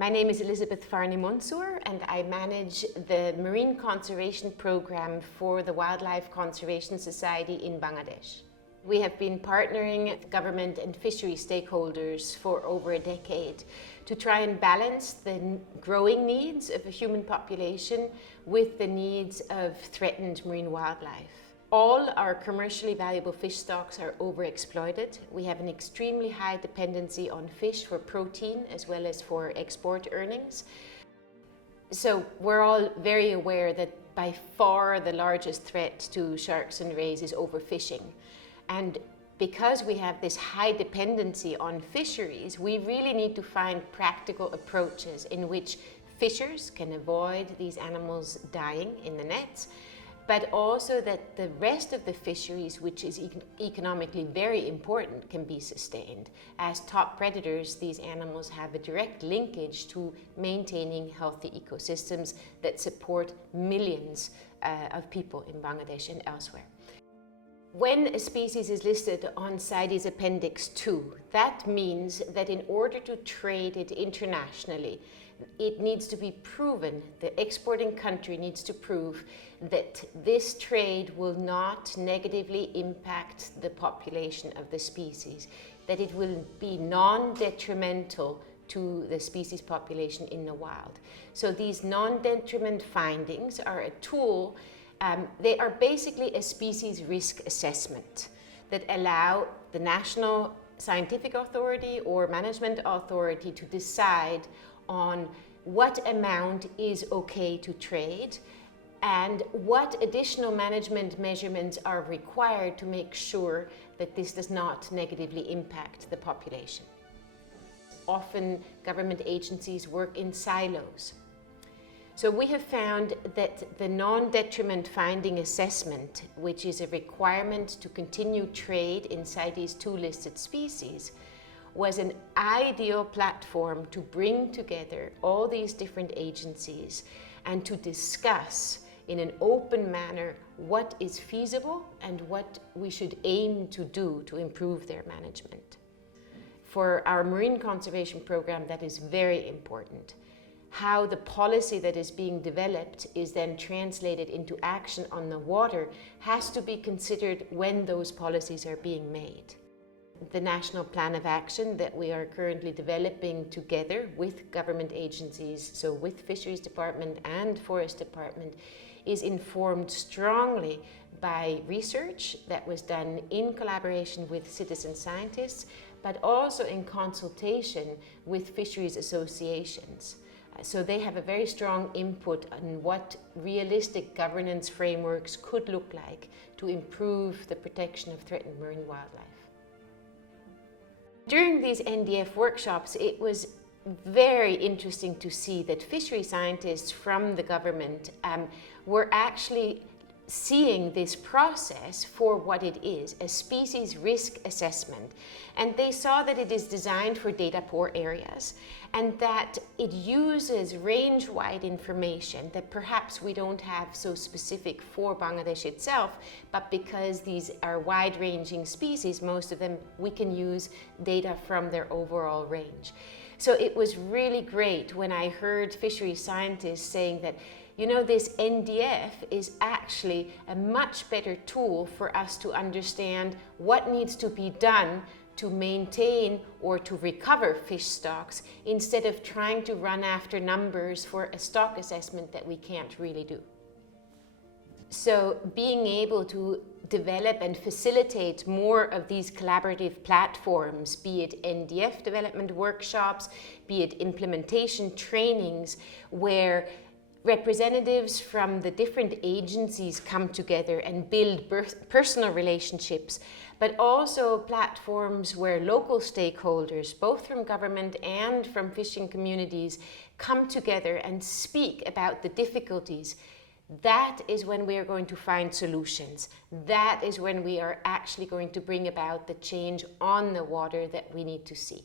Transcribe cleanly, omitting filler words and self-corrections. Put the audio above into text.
My name is Elisabeth Fahrni Mansur and I manage the Marine Conservation Program for the Wildlife Conservation Society in Bangladesh. We have been partnering with government and fishery stakeholders for over a decade to try and balance the growing needs of a human population with the needs of threatened marine wildlife. All our commercially valuable fish stocks are overexploited. We have an extremely high dependency on fish for protein as well as for export earnings. So we're all very aware that by far the largest threat to sharks and rays is overfishing. And because we have this high dependency on fisheries, we really need to find practical approaches in which fishers can avoid these animals dying in the nets, but also that the rest of the fisheries, which is economically very important, can be sustained. As top predators, these animals have a direct linkage to maintaining healthy ecosystems that support millions of people in Bangladesh and elsewhere. When a species is listed on CITES Appendix II, that means that in order to trade it internationally, it needs to be proven, the exporting country needs to prove that this trade will not negatively impact the population of the species, that it will be non-detrimental to the species population in the wild. So these non-detriment findings are a tool. They are basically a species risk assessment that allow the national scientific authority or management authority to decide on what amount is okay to trade and what additional management measurements are required to make sure that this does not negatively impact the population. Often government agencies work in silos. So we have found that the non-detriment finding assessment, which is a requirement to continue trade in CITES II listed species, was an ideal platform to bring together all these different agencies and to discuss in an open manner what is feasible and what we should aim to do to improve their management. For our marine conservation program, that is very important. How the policy that is being developed is then translated into action on the water has to be considered when those policies are being made. The National Plan of Action that we are currently developing together with government agencies, so with Fisheries Department and Forest Department, is informed strongly by research that was done in collaboration with citizen scientists, but also in consultation with fisheries associations. So they have a very strong input on what realistic governance frameworks could look like to improve the protection of threatened marine wildlife. During these NDF workshops, it was very interesting to see that fishery scientists from the government were actually seeing this process for what it is, a species risk assessment. And they saw that it is designed for data poor areas and that it uses range-wide information that perhaps we don't have so specific for Bangladesh itself, but because these are wide-ranging species, most of them, we can use data from their overall range. So it was really great when I heard fishery scientists saying that, you know, this NDF is actually a much better tool for us to understand what needs to be done to maintain or to recover fish stocks instead of trying to run after numbers for a stock assessment that we can't really do. So being able to develop and facilitate more of these collaborative platforms, be it NDF development workshops, be it implementation trainings, where representatives from the different agencies come together and build personal relationships, but also platforms where local stakeholders, both from government and from fishing communities, come together and speak about the difficulties. That is when we are going to find solutions. That is when we are actually going to bring about the change on the water that we need to see.